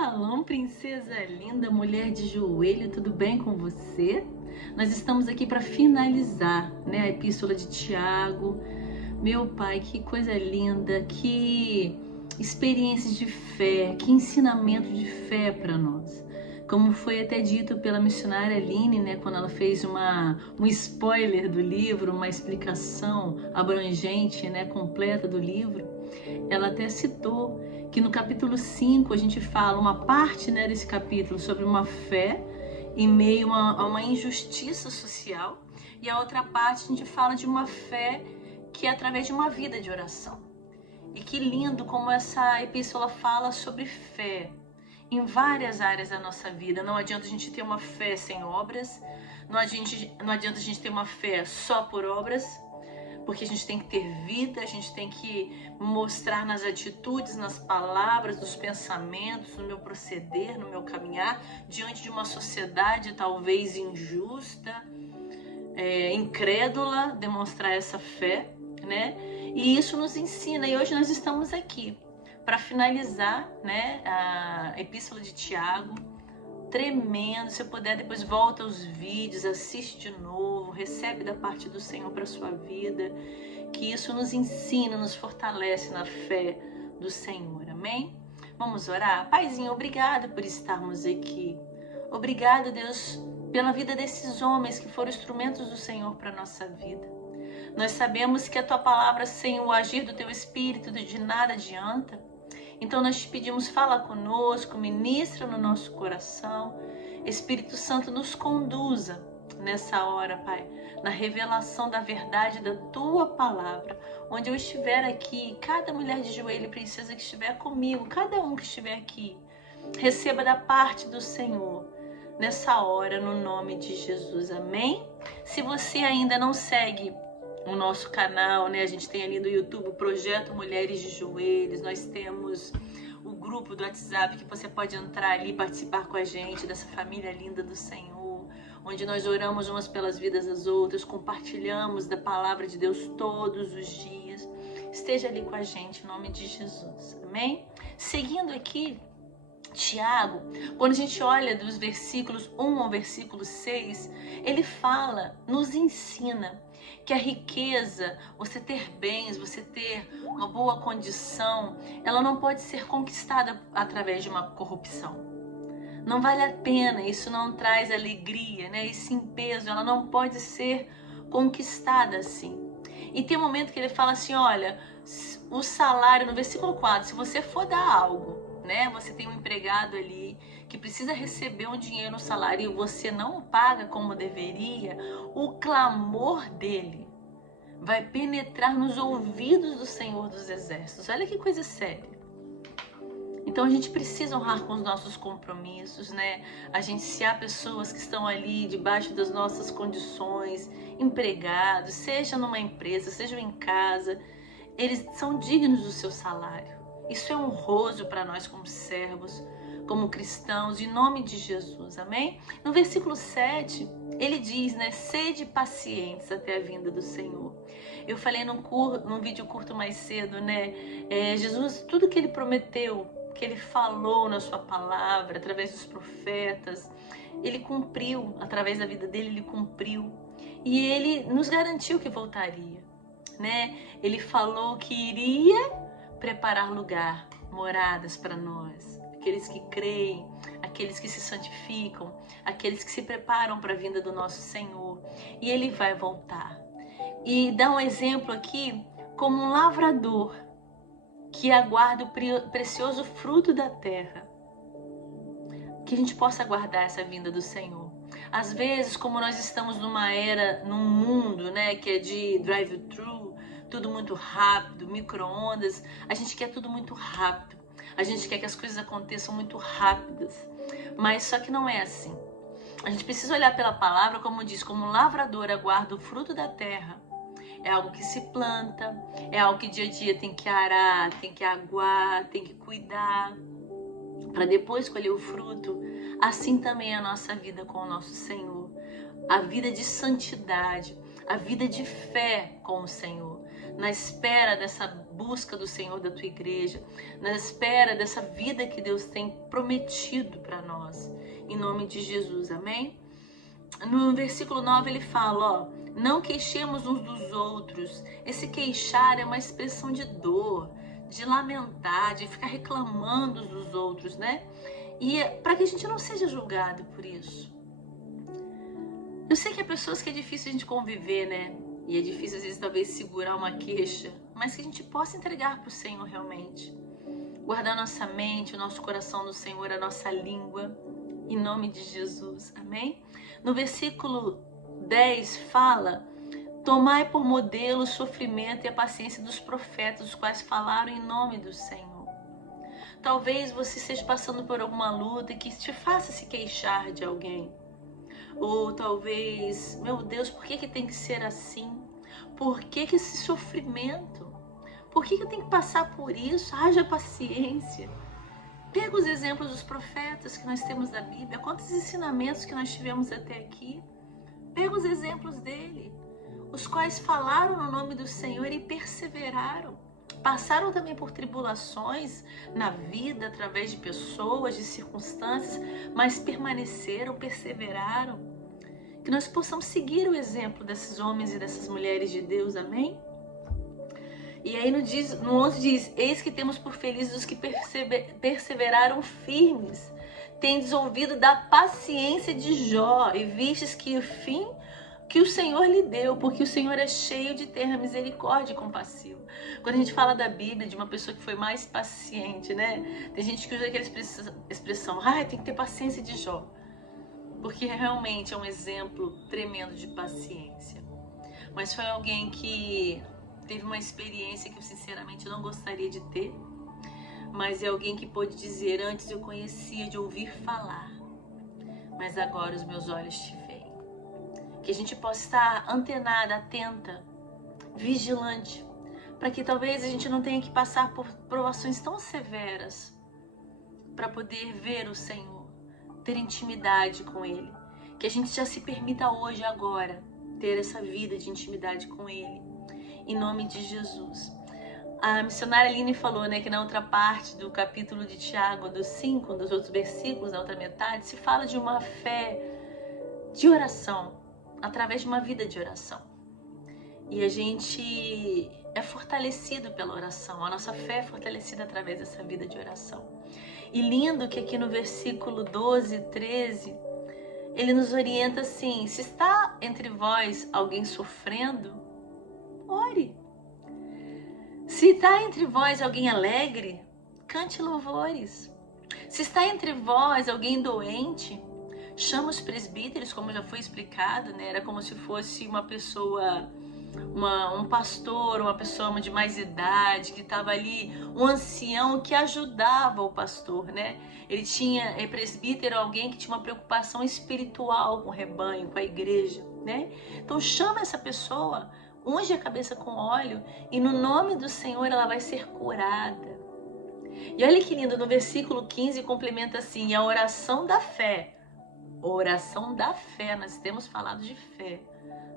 Shalom, princesa linda, mulher de joelho, tudo bem com você? Nós estamos aqui para finalizar, a epístola de Tiago. Meu pai, que coisa linda, que experiências de fé, que ensinamento de fé para nós. Como foi até dito pela missionária Aline, quando ela fez um spoiler do livro, uma explicação abrangente, completa do livro, ela até citou que no capítulo 5 a gente fala uma parte desse capítulo sobre uma fé em meio a uma injustiça social, e a outra parte a gente fala de uma fé que é através de uma vida de oração. E que lindo como essa epístola fala sobre fé em várias áreas da nossa vida. Não adianta a gente ter uma fé sem obras, não adianta a gente ter uma fé só por obras, porque a gente tem que ter vida, a gente tem que mostrar nas atitudes, nas palavras, nos pensamentos, no meu proceder, no meu caminhar, diante de uma sociedade talvez injusta, incrédula, demonstrar essa fé, E isso nos ensina, e hoje nós estamos aqui para finalizar, a epístola de Tiago. Tremendo, se puder depois volta aos vídeos, assiste de novo, recebe da parte do Senhor para a sua vida, que isso nos ensina, nos fortalece na fé do Senhor, amém? Vamos orar? Paizinho, obrigado por estarmos aqui, obrigado, Deus, pela vida desses homens que foram instrumentos do Senhor para a nossa vida. Nós sabemos que a Tua palavra sem o agir do Teu Espírito de nada adianta. Então nós te pedimos, fala conosco, ministra no nosso coração. Espírito Santo, nos conduza nessa hora, Pai, na revelação da verdade da Tua palavra. Onde eu estiver aqui, cada mulher de joelho e princesa que estiver comigo, cada um que estiver aqui, receba da parte do Senhor nessa hora, no nome de Jesus, amém? Se você ainda não segue o nosso canal, a gente tem ali no YouTube o Projeto Mulheres de Joelhos, nós temos o grupo do WhatsApp que você pode entrar ali e participar com a gente dessa família linda do Senhor, onde nós oramos umas pelas vidas das outras, compartilhamos da palavra de Deus todos os dias. Esteja ali com a gente em nome de Jesus, amém? Seguindo aqui, Tiago, quando a gente olha dos versículos 1 ao versículo 6, ele fala, nos ensina que a riqueza, você ter bens, você ter uma boa condição, ela não pode ser conquistada através de uma corrupção. Não vale a pena, isso não traz alegria, esse peso, ela não pode ser conquistada assim. E tem um momento que ele fala assim, olha, o salário, no versículo 4, se você for dar algo, você tem um empregado ali que precisa receber um dinheiro no salário e você não o paga como deveria, o clamor dele vai penetrar nos ouvidos do Senhor dos Exércitos. Olha que coisa séria. Então a gente precisa honrar com os nossos compromissos, se há pessoas que estão ali debaixo das nossas condições, empregados, seja numa empresa, seja em casa, eles são dignos do seu salário. Isso é honroso para nós como servos, como cristãos, em nome de Jesus, amém? No versículo 7, ele diz, sede pacientes até a vinda do Senhor. Eu falei num vídeo curto mais cedo, Jesus, tudo que ele prometeu, que ele falou na sua palavra, através dos profetas, ele cumpriu, através da vida dele, ele cumpriu. E ele nos garantiu que voltaria, Ele falou que iria preparar lugar, moradas para nós, aqueles que creem, aqueles que se santificam, aqueles que se preparam para a vinda do nosso Senhor, e Ele vai voltar. E dá um exemplo aqui, como um lavrador que aguarda o precioso fruto da terra, que a gente possa aguardar essa vinda do Senhor. Às vezes, como nós estamos numa era, num mundo, que é de drive-thru, tudo muito rápido, micro-ondas, a gente quer tudo muito rápido, a gente quer que as coisas aconteçam muito rápidas, mas só que não é assim. A gente precisa olhar pela palavra, como diz, como um lavrador aguarda o fruto da terra. É algo que se planta, é algo que dia a dia tem que arar, tem que aguar, tem que cuidar, para depois colher o fruto. Assim também é a nossa vida com o nosso Senhor, a vida de santidade, a vida de fé com o Senhor, na espera dessa busca do Senhor, da tua igreja, na espera dessa vida que Deus tem prometido para nós, em nome de Jesus, amém? No versículo 9 ele fala, ó, não queixemos uns dos outros. Esse queixar é uma expressão de dor, de lamentar, de ficar reclamando uns dos outros, né? E para que a gente não seja julgado por isso. Eu sei que há pessoas que é difícil a gente conviver, né? E é difícil às vezes talvez segurar uma queixa, mas que a gente possa entregar para o Senhor realmente. Guardar nossa mente, o nosso coração no Senhor, a nossa língua, em nome de Jesus, amém? No versículo 10 fala, tomai por modelo o sofrimento e a paciência dos profetas, os quais falaram em nome do Senhor. Talvez você esteja passando por alguma luta que te faça se queixar de alguém. Ou talvez, meu Deus, por que tem que ser assim? Por que esse sofrimento? Por que eu tenho que passar por isso? Haja paciência. Pega os exemplos dos profetas que nós temos da Bíblia. Quantos ensinamentos que nós tivemos até aqui. Pega os exemplos dele. Os quais falaram no nome do Senhor e perseveraram. Passaram também por tribulações na vida, através de pessoas, de circunstâncias, mas permaneceram, perseveraram. Que nós possamos seguir o exemplo desses homens e dessas mulheres de Deus, amém? E aí no 11 diz, eis que temos por felizes os que perseveraram firmes, tendes ouvido da paciência de Jó, e vistes que o fim que o Senhor lhe deu, porque o Senhor é cheio de terra, misericórdia e compassivo. Quando a gente fala da Bíblia, de uma pessoa que foi mais paciente, né? Tem gente que usa aquela expressão, tem que ter paciência de Jó. Porque realmente é um exemplo tremendo de paciência. Mas foi alguém que teve uma experiência que eu sinceramente não gostaria de ter. Mas é alguém que pôde dizer, antes eu conhecia de ouvir falar, mas agora os meus olhos te veem. Que a gente possa estar antenada, atenta, vigilante, para que talvez a gente não tenha que passar por provações tão severas para poder ver o Senhor, ter intimidade com Ele. Que a gente já se permita hoje, agora, ter essa vida de intimidade com Ele, em nome de Jesus. A missionária Aline falou, né, que na outra parte do capítulo de Tiago, dos 5, dos outros versículos, na outra metade, se fala de uma fé de oração, através de uma vida de oração. E a gente é fortalecido pela oração, a nossa fé é fortalecida através dessa vida de oração. E lindo que aqui no versículo 12 e 13, ele nos orienta assim, se está entre vós alguém sofrendo, ore. Se está entre vós alguém alegre, cante louvores. Se está entre vós alguém doente, chama os presbíteros, como já foi explicado, né? Era como se fosse uma pessoa, um pastor, uma pessoa de mais idade, que estava ali, um ancião que ajudava o pastor, né? Ele tinha, presbítero, alguém que tinha uma preocupação espiritual com o rebanho, com a igreja, né? Então chama essa pessoa, unge a cabeça com óleo e no nome do Senhor ela vai ser curada. E olha que lindo, no versículo 15 complementa assim, a oração da fé. Oração da fé, nós temos falado de fé,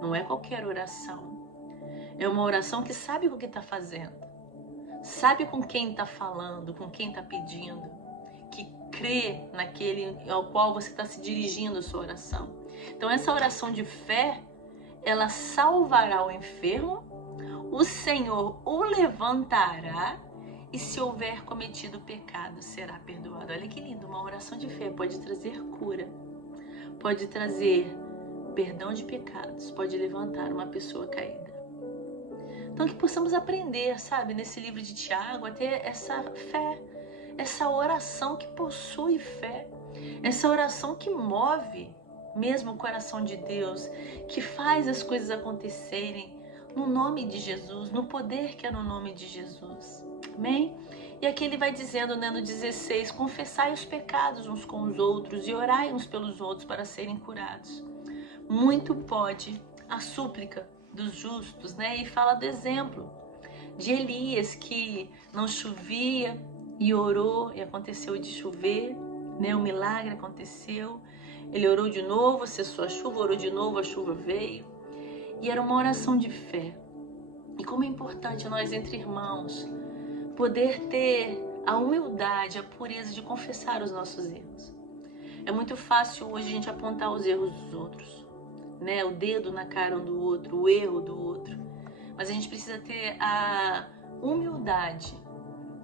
não é qualquer oração. É uma oração que sabe o que está fazendo, sabe com quem está falando, com quem está pedindo, que crê naquele ao qual você está se dirigindo a sua oração. Então essa oração de fé, ela salvará o enfermo, o Senhor o levantará e se houver cometido pecado, será perdoado. Olha que lindo, uma oração de fé pode trazer cura, pode trazer perdão de pecados, pode levantar uma pessoa caída. Então que possamos aprender, sabe, nesse livro de Tiago, a ter essa fé, essa oração que possui fé, essa oração que move mesmo o coração de Deus, que faz as coisas acontecerem no nome de Jesus, no poder que é no nome de Jesus. Amém? E aqui ele vai dizendo, né, no 16, confessai os pecados uns com os outros e orai uns pelos outros para serem curados. Muito pode a súplica dos justos, né? E fala do exemplo de Elias, que não chovia e orou e aconteceu de chover, né? O milagre aconteceu. Ele orou de novo, cessou a chuva, orou de novo, a chuva veio. E era uma oração de fé. E como é importante nós, entre irmãos, poder ter a humildade, a pureza de confessar os nossos erros. É muito fácil hoje a gente apontar os erros dos outros, né? O dedo na cara um do outro, o erro do outro. Mas a gente precisa ter a humildade,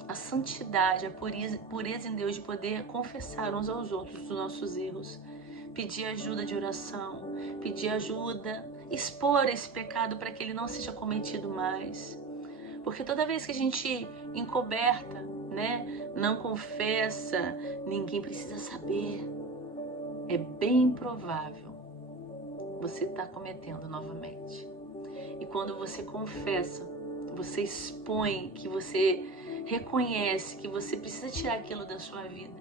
a santidade, a pureza em Deus de poder confessar uns aos outros os nossos erros, pedir ajuda de oração, pedir ajuda, expor esse pecado para que ele não seja cometido mais. Porque toda vez que a gente encoberta, né, não confessa, ninguém precisa saber, é bem provável você estar cometendo novamente. E quando você confessa, você expõe, que você reconhece que você precisa tirar aquilo da sua vida.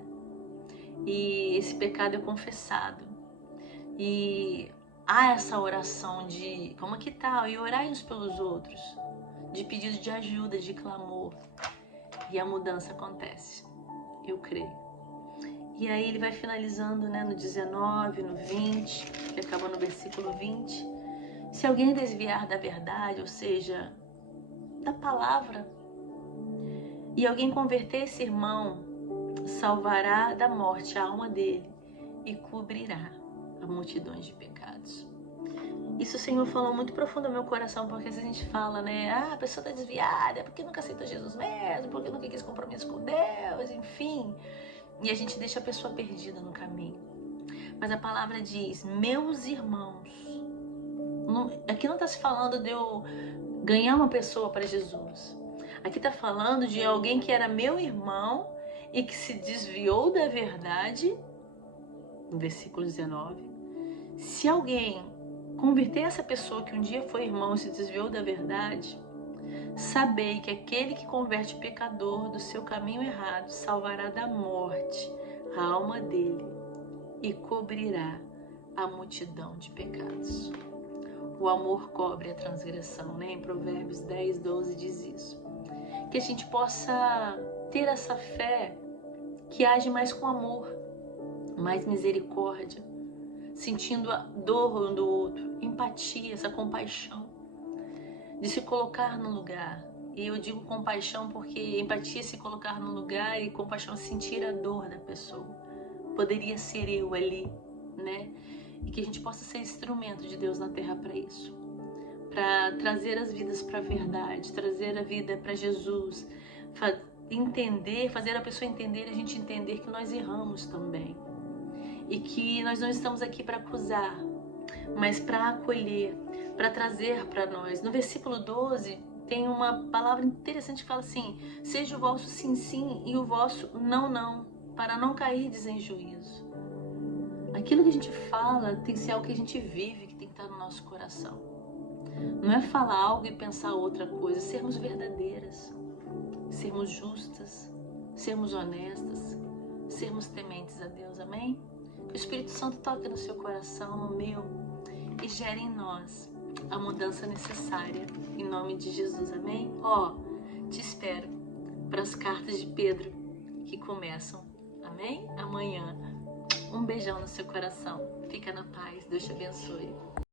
E esse pecado é confessado. E há essa oração de como que tal? E orar uns pelos outros, de pedido de ajuda, de clamor. E a mudança acontece. Eu creio. E aí ele vai finalizando, né, no 19, no 20, que acaba no versículo 20. Se alguém desviar da verdade, ou seja, da palavra, e alguém converter esse irmão, salvará da morte a alma dele e cobrirá a multidões de pecados. Isso o Senhor falou muito profundo no meu coração, porque às vezes a gente fala, né, a pessoa está desviada, porque nunca aceitou Jesus mesmo, porque nunca quis compromisso com Deus, enfim. E a gente deixa a pessoa perdida no caminho. Mas a palavra diz, meus irmãos. Aqui não está se falando de eu ganhar uma pessoa para Jesus. Aqui está falando de alguém que era meu irmão e que se desviou da verdade. No versículo 19. Se alguém converter essa pessoa que um dia foi irmão e se desviou da verdade, sabei que aquele que converte o pecador do seu caminho errado salvará da morte a alma dele e cobrirá a multidão de pecados. O amor cobre a transgressão, né? Em Provérbios 10, 12 diz isso. Que a gente possa ter essa fé que age mais com amor, mais misericórdia, sentindo a dor um do outro, empatia, essa compaixão, de se colocar no lugar. E eu digo compaixão porque empatia é se colocar no lugar e compaixão é sentir a dor da pessoa. Poderia ser eu ali, né? E que a gente possa ser instrumento de Deus na terra para isso. Para trazer as vidas para a verdade, trazer a vida para Jesus, entender, fazer a pessoa entender, a gente entender que nós erramos também. E que nós não estamos aqui para acusar, mas para acolher, para trazer para nós. No versículo 12 tem uma palavra interessante que fala assim, seja o vosso sim, sim e o vosso não, não, para não cairdes em juízo. Aquilo que a gente fala tem que ser algo que a gente vive, que tem que estar no nosso coração. Não é falar algo e pensar outra coisa, sermos verdadeiras, sermos justas, sermos honestas, sermos tementes a Deus, amém? Que o Espírito Santo toque no seu coração, no meu, e gere em nós a mudança necessária, em nome de Jesus, amém? Te espero para as cartas de Pedro que começam, amém? Amanhã. Um beijão no seu coração. Fica na paz. Deus te abençoe.